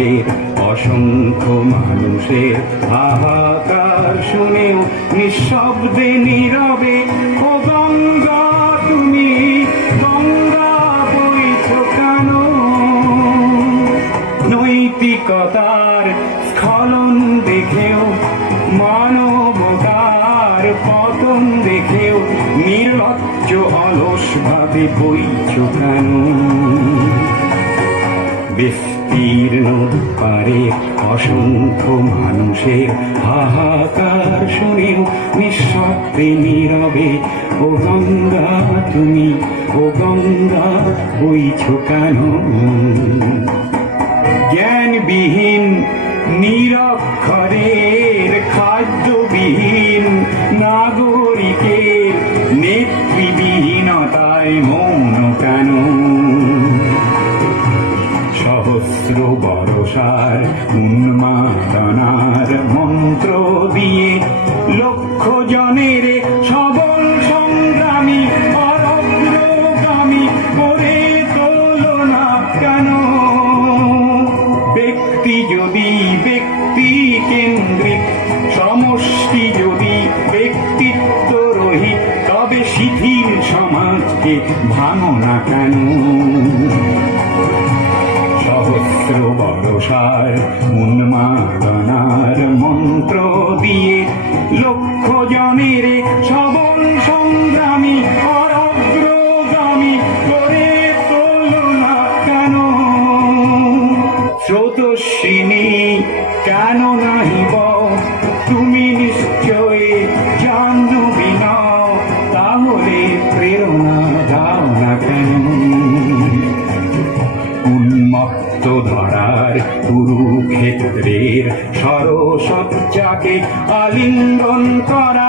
পারে অসংখ্য মানুষের হাহাকার শুনেও নিঃশব্দে নীরবে, ও গঙ্গা, তুমি গঙ্গা বইছ কেন? নৈতিকতার স্খলন দেখেও, মানবতার পতন দেখেও, নির্লজ্জ অলস ভাবে বইছ কেন? বিস্তীর্ণ পারে অসংখ্য মানুষের হাহাকার শুনেও নিঃশব্দে নীরবে, ও গঙ্গা, তুমি, ও গঙ্গা, বইছ কেন? জ্ঞানবিহীন, নিরক্ষরের, খাদ্যবিহীন, নাগরিকের নেতৃবিহীনতায় মৌন কেন? বরসার উন্মাদনার মন্ত্র দিয়ে লক্ষ জনের সবল সংগ্রামী অরগ্রগামী করে তোলো না কেন? ব্যক্তি যদি ব্যক্তি কেন্দ্রিক, সমষ্টি যদি ব্যক্তিত্ব রহিত তবে শিথিল সমাজকে ভাঙো না কেন? স্রোতস্বিনী কেন নাহিব? তুমি নিশ্চয় জাহ্নবী নও, তাহলে প্রেরণা দাও না কেন? উন্মত্ত ধরার কুরুক্ষেত্রের সরসজ্জাকে আলিঙ্গন করা